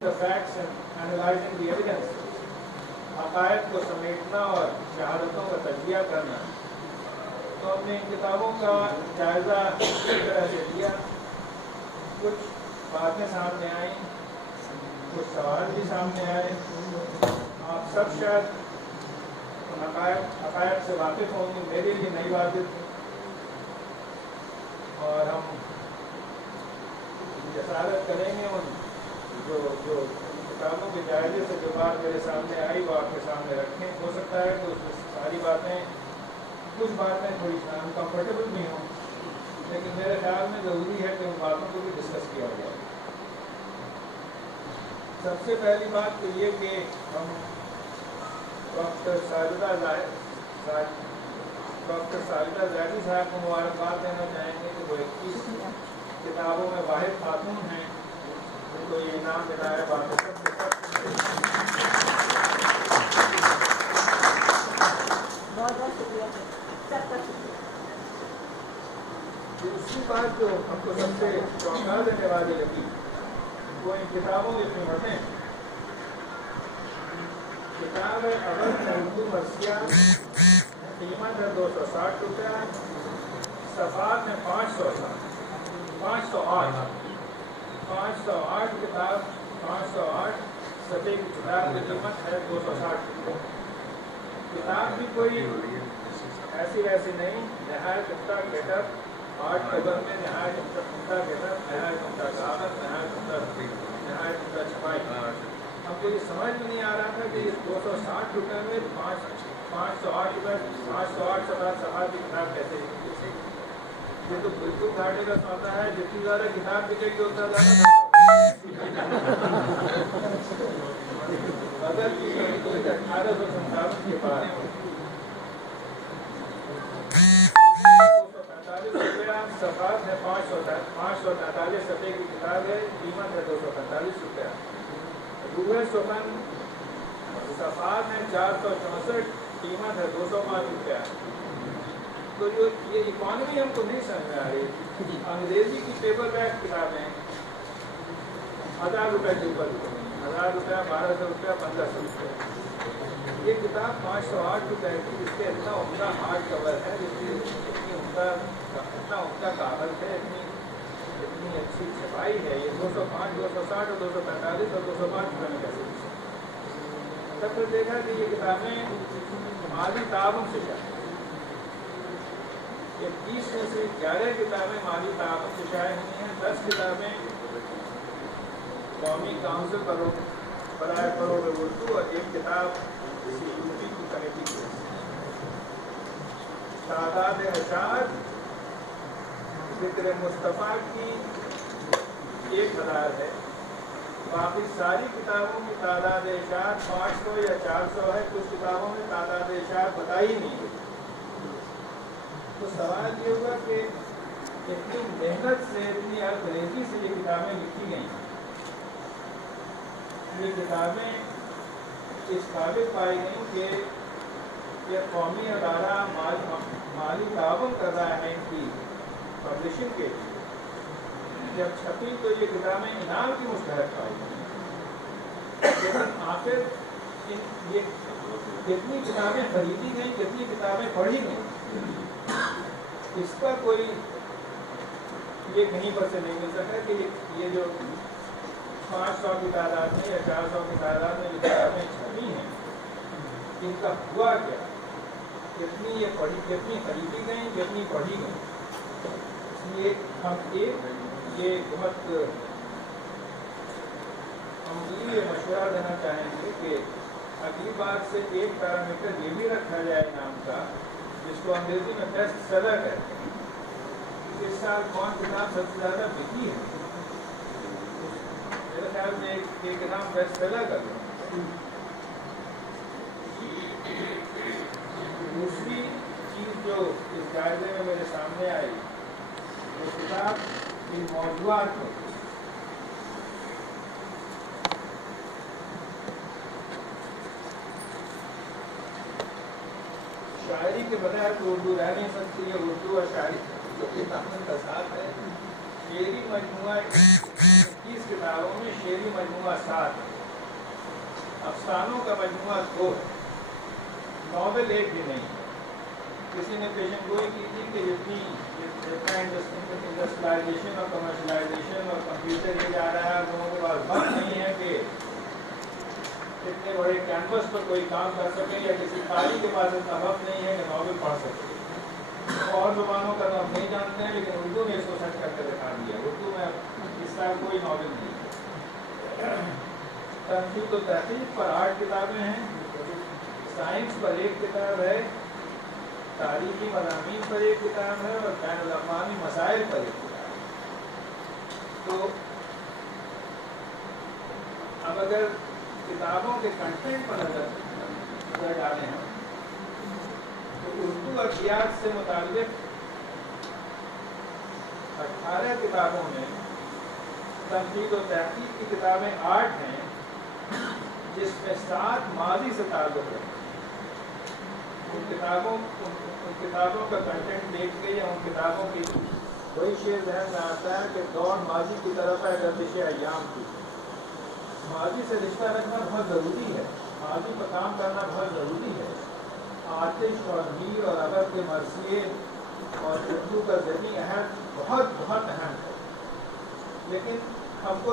the facts and analyzing the evidence, हक़ाइक़ को समेटना और शहादतों का तज्ज़िया करना। तो हमने इन किताबों का जायज़ा इस तरह से लिया, कुछ बातें सामने आई, कुछ सवाल भी सामने आए। आप सब शायद हक़ाइक़ से वाकिफ़ होंगे, मेरे लिए नई बातें थी और हम जसारत करेंगे उन जो किताबों के जायजे से जो बात मेरे सामने आई वो आपके सामने रखें। हो सकता है कि उसमें सारी बातें, कुछ बातें थोड़ी अनकम्फर्टेबल भी हों, लेकिन मेरे ख्याल में ज़रूरी है कि उन बातों को भी डिस्कस किया जाए। सबसे पहली बात तो ये कि हम डॉक्टर साजिदा ज़ैदी साहब को मुबारकबाद देना चाहेंगे कि वो 21 किताबों में वाहिद खातून हैं तो ये इनाम दिलाया। बात बहुत शुक्रिया, सबका शुक्रिया। दूसरी बात जो हमको सबसे चौंका देने वाली लगी वो इन किताबों की कीमतें। किताब है अवध उर्दू मरसिया, कीमत है 260 रुपया, सफ़ात है 508 किताब, 508 सफ़े की किताब की कीमत है 260 रुपये। किताब भी कोई ऐसी वैसी नहीं, नहायत उम्दा गेटअप, आर्ट कवर में नहायत उम्दा गेटअप, नहायत उम्दा कागज़, नहायत उम्दा छपाई। हमको ये समझ में नहीं आ रहा था कि ये 260 रुपये में 508 रुपये 508 सफ़ा की किताब कैसे। ये तो बिल्कुल घाटे का सौदा है, जितनी ज़्यादा किताब बिकेगी उतना ज़्यादा अगर 1857 के बाद 245 रुपया सफ़ात है, 543 सफ़े की किताब है, कीमत है 245 रुपया। रूह सुखन सफ़ात है 464, कीमत है 205 रुपया। तो जो ये इकॉनमी हमको नहीं समझ में आ रही। अंग्रेज़ी की पेपर बैक किताबें 1000 रुपये के ऊपर, 1000 रुपया, 1200 रुपया, 1500 रुपये। ये किताब 508 रुपये की, जिसके इतना उम्दा हार्ड कवर है, इतनी उम्दा कागज़ है, इतनी अच्छी छपाई है। ये 205, 260 और 245 और 205 रुपये में कैसे। तब फिर देखा कि ये किताबें माली ताबन से शायद 21 में से 11 किताबें माली ताबन से शायद हुई हैं, 10 किताबें कौमी काउंसिल बराए फरोग़ उर्दू और एक किताब यूपी की कमेटी की। तादाद अशार ज़िक्र मुस्तफ़ा की 1000 है। बाकी सारी किताबों की तादाद इशार 500 या 400 है। कुछ किताबों में तादाद इशार बताई नहीं है। तो सवाल ये होगा कि इतनी मेहनत से, इतनी अंग्रेजी से ये किताबें लिखी गई, ये किताबें इस काबिल पाई गई कि यह कौमी अदारा माली ताउन कर रहा है इनकी पब्लिशिंग के लिए। जब छपी तो ये किताबें इनाम की मुस्तहक पाई गई, लेकिन आखिर ये कितनी किताबें खरीदी गई, कितनी किताबें पढ़ी गई, इस पर कोई ये कहीं पर से नहीं मिल सकता कि ये जो 500 की तादाद में या 400 की तादाद में जो किताबें छपी हैं, इनका हुआ क्या, कितनी ये पढ़ी, कितनी खरीदी गई, कितनी पढ़ी गई। इसलिए हम ये बहुत ये मशवरा देना चाहेंगे कि अगली बार से एक पैरामीटर ये भी रखा जाए नाम का, जिसको अंग्रेजी में बेस्ट सेलर कहते हैं। इस साल कौन किताब सबसे ज़्यादा बिकी है, मेरे ख्याल में एक नाम बेस्ट सेलर कर लो। दूसरी चीज़ जो इस जायजे में मेरे सामने आई, वो किताब इन मौजूदात को शायरी के बगैर तो उर्दू रह नहीं सकती है। उर्दू और शायरी जो किताबों का साथ है। मेरी मजमुआ 21 किताबों में शेरी मजमूआ 7 है, अफसानों का मजमूआ 2 है, नॉवेल एक भी नहीं है। किसी ने पेशन गोई की थी कि जितना इंडस्ट्रियलाइजेशन और कमर्शलाइजेशन और कंप्यूटर ये जा रहा है, लोगों के पास वक्त नहीं है कि इतने बड़े कैनवस पर कोई काम कर सके, या किसी कारी के पास इतना वक्त नहीं है कि नॉवेल पढ़ सके। और ज़ुबानों का नाम नहीं जानते हैं, लेकिन उर्दू में इसको सर्च करके दिखा दिया। उर्दू में इस तरह कोई नॉवेल नहीं है। तनकीद व तहकीक पर 8 किताबें हैं, साइंस पर 1 किताब है, तारीखी मज़ामीन पर 1 किताब है, और बैनुल अक़वामी मसाइल पर 1 किताब है। तो अब अगर किताबों के कंटेंट पर नजर डालें हम, तो उर्दू अदबियात से मुताल्लिक़ 18 किताबों में तनकीद व तहकीक की किताबें 8 हैं, जिसमें 7 माज़ी से ताल्लुक़ है। उन किताबों का कंटेंट देख के या उन किताबों की वही शेर ज़हन में आता है कि दौड़ माजी की तरफ है गर्दिश अय्याम की। माजी से रिश्ता रखना बहुत ज़रूरी है, माजी पर काम करना बहुत ज़रूरी है। आतिश और मीर और अगर के मरसिए और उर्दू का ज़हनी अहम बहुत बहुत अहम है। लेकिन हमको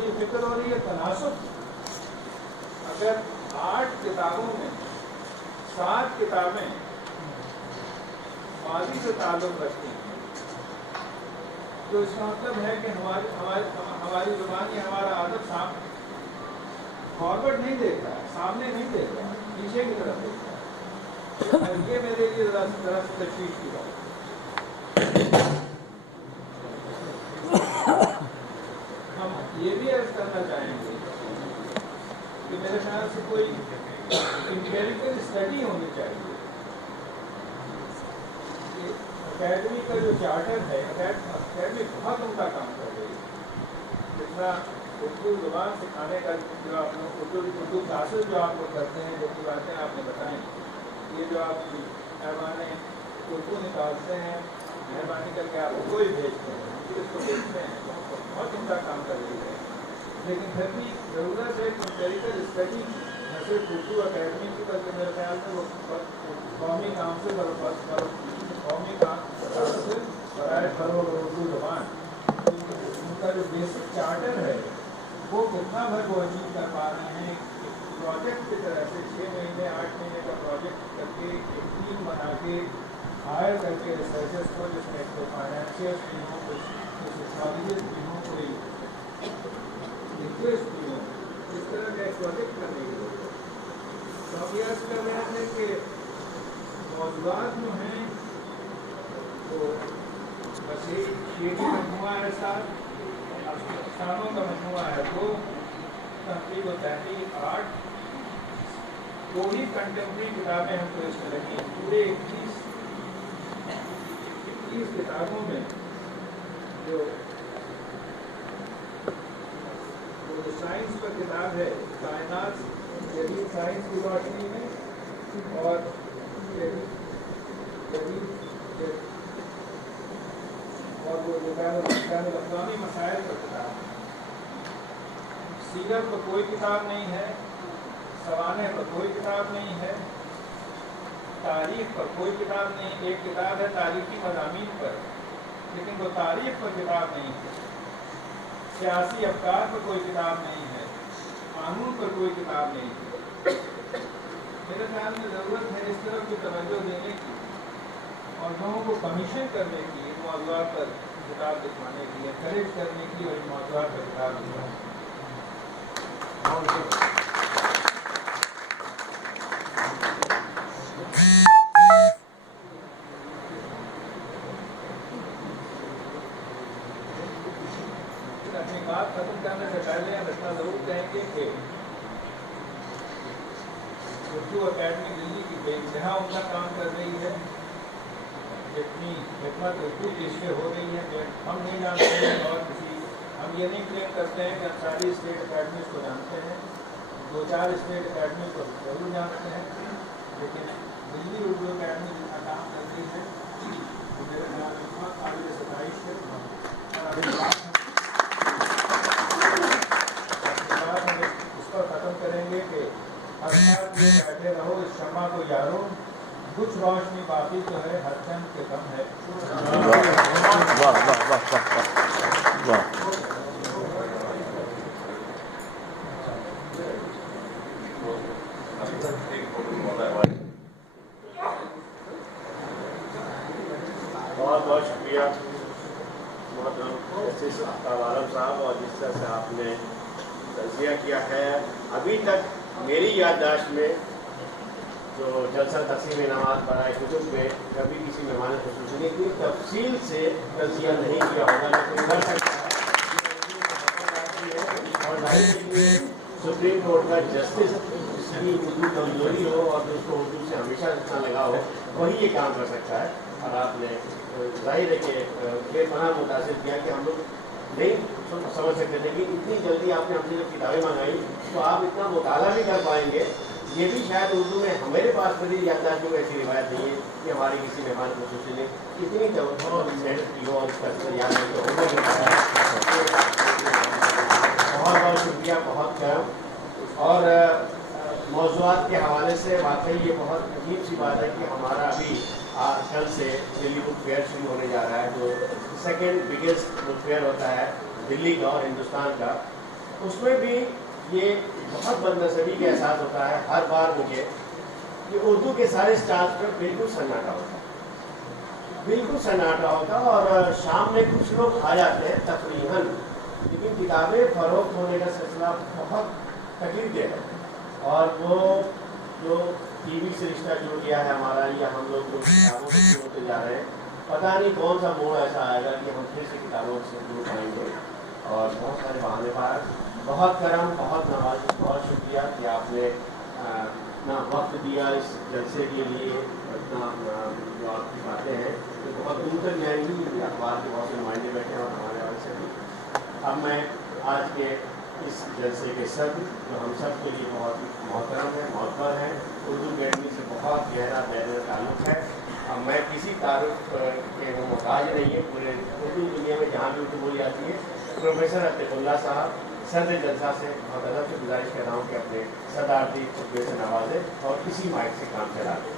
ये फिक्र हो रही है तनासुब। अगर 8 किताबों में 7 किताबें माजी से ताल्लुक़ रखती हैं, तो इसका मतलब है कि हमारी ज़ुबान या हमारा आदत फॉरवर्ड नहीं देख रहा है, सामने नहीं देख रहा है, पीछे की तरफ देख रहा है। ये मेरे लिए ज़रा सी तशवीश की बात। हम ये भी अर्ज़ करना चाहेंगे कि मेरे ख्याल से कोई इंपेरिकल स्टडी होनी चाहिए। अकेडमी का जो चार्टर है, अकेडमी बहुत उनका काम कर रही है। जितना उर्दू ज़ुबान सिखाने का जो आप लोग उर्दू क्लासेस जो आप लोग करते हैं, जो की बातें आपने बताई, ये जो आप मेहरबानी उर्दू निकालते हैं, मेहरबानी करके आप उनको ही भेजते हैं, इसको देखते हैं, बहुत उनका काम कर रही है। लेकिन फिर भी ज़रूरत है इंपेरिकल स्टडी न सिर्फ उर्दू अकेडमी की, बल्कि मेरे ख्याल से वो कौमी काउंसिल और कौमी काउंसिल बराए फरोग़ उर्दू ज़ुबान, उनका जो बेसिक चार्टर है वो कितना भर वो अचीव कर पा रहे हैं। प्रोजेक्ट की तरह से 6 महीने 8 महीने का प्रोजेक्ट करके एक टीम बना के हायर करके रिसर्चर्स को, जिसमें कोई फाइनेंशियल भी हो, कोई सोशोलॉजिस्ट भी हो, कोई लिंग्विस्ट भी हो, इस तरह का एक प्रोजेक्ट करने की जरूरत है। तो हम ये अर्ज़ कर रहे हैं कि मौज़ूआत जो हैं तो बस ये शेरी मजमूआ है 7, अफसानों का मजमूआ है 2, तनकीद व तहकीक 8, थोड़ी कंटेम्प्रेरी किताबें हमको इसमें लगी। पूरे 21 किताबों में जो साइंस पर किताब है, कायनात जदीद साइंस की रोशनी में, और वो बैनुल अक़वामी मसाइल पर किताब है। सीरत पर कोई किताब नहीं है, सवाने पर कोई किताब नहीं है, तारीख़ पर कोई किताब नहीं। एक किताब है तारीखी मज़ामीन पर, लेकिन वो तारीख़ पर किताब नहीं है। सियासी अफ़कार पर कोई किताब नहीं है, कानून पर कोई किताब नहीं है। मेरे ख्याल में ज़रूरत है इस तरफ की तवज्जो देने की और लोगों को कमीशन करने की, इन मौज़ूआत पर किताब लिखवाने की, एनकरेज करने की और इन मौज़ूआत पर किताब लिखवाने की। अपनी बात खत्म करने से पहले हम इतना ज़रूर कहेंगे कि उर्दू अकेडमी दिल्ली की बेइंतहा उनका काम कर रही है। जितनी खिदमत उर्दू की इससे हो रही है हम नहीं जानते हैं, और हम ये नहीं क्लेम करते हैं कि हम सारी स्टेट अकेडमीज़ को जानते हैं। 2-4 स्टेट अकेडमी को जरूर जानते हैं, लेकिन दिल्ली उर्दू अकेडमी जितना काम कर रही है तो मेरे ख्याल में बहुत काबिल सताइश है। और अभी बढ़ो इस शम्मा को यारो, कुछ रोशनी बाकी तो है, हर चंद के कम है। वाह वाह वाह वाह वाह। बहुत बहुत शुक्रिया मोहतरम जस्टिस आफ्ताब आलम साहब, और जिस तरह से आपने तज़किया किया है, अभी तक मेरी याददाश्त में जो जलसा तक़सीम नमाज बराए कुतुब में कभी किसी मेहमान खुसूसी ने इतनी तफसील से तज़किया नहीं किया होगा, लेकिन कर सकता है। और सुप्रीम कोर्ट का जस्टिस जिसकी उर्दू कमजोरी हो और जिसको उर्दू से हमेशा अच्छा लगा हो, वही ये काम कर सकता है। और आपने जाहिर है कि बेपनाह मुतासिर किया कि हम लोग नहीं समझ सकते थे कि इतनी जल्दी आपने हमसे जब किताबें मंगाई तो आप इतना मुताला भी कर पाएंगे। ये भी शायद उर्दू में हमारे पास मेरी याददाश्त में ऐसी रिवायत नहीं है कि हमारी किसी मेहमान खुसूसी ने इतनी मेहनत की हो और इसका याद नहीं तो होगा। बहुत बहुत शुक्रिया, बहुत करम। और मौज़ूआत के हवाले से वाकई ये बहुत अजीब सी बात है कि हमारा अभी कल से दिल्ली बुक फेयर शुरू होने जा रहा है, जो सेकेंड बिगेस्ट बुक फेयर होता है दिल्ली का और हिंदुस्तान का। उसमें भी ये बहुत बदनसीबी का एहसास होता है हर बार मुझे कि उर्दू के सारे स्टाफ पर बिल्कुल सन्नाटा होता है, बिल्कुल सन्नाटा होता है। और शाम में कुछ लोग आ जाते हैं तकरीबन, लेकिन किताबें फरोख्त होने का सिलसिला बहुत तकलीफ दे रहा है। और वो जो टीवी से रिश्ता जुड़ गया है हमारा, या हम लोग जो किताबों से शुरू होते जा रहे हैं, पता नहीं कौन सा मोड़ ऐसा आएगा कि हम फिर से किताबों से जुड़ पाएंगे। और बहुत सारे बहाने पार, बहुत करम, बहुत नवाज़ी, बहुत शुक्रिया कि आपने इतना वक्त दिया इस जलसे के लिए। इतना जो आपकी बातें हैं तो बहुत दूर तक जाएंगी, अखबार के बहुत से नुमाइंदे बैठे हैं और हमारे वाले से भी। अब मैं आज के इस जलसे के सब्र जो हम सब के लिए बहुत मोहतरम है, मोहतर है, उर्दू अकेडमी से बहुत गहरा दायरा ताल्लुक़ है। अब मैं किसी तारुफ के वो मोहताज नहीं है, पूरे उर्दू दुनिया में जहाँ भी उर्दू बोली जाती है। प्रोफेसर अतिकुल्लाह साहब सदर जलसा से बहुत अदब से गुजारिश कर रहा हूँ कि अपने सदारती खुतबे से नवाजें और इसी माइक से काम चला दें।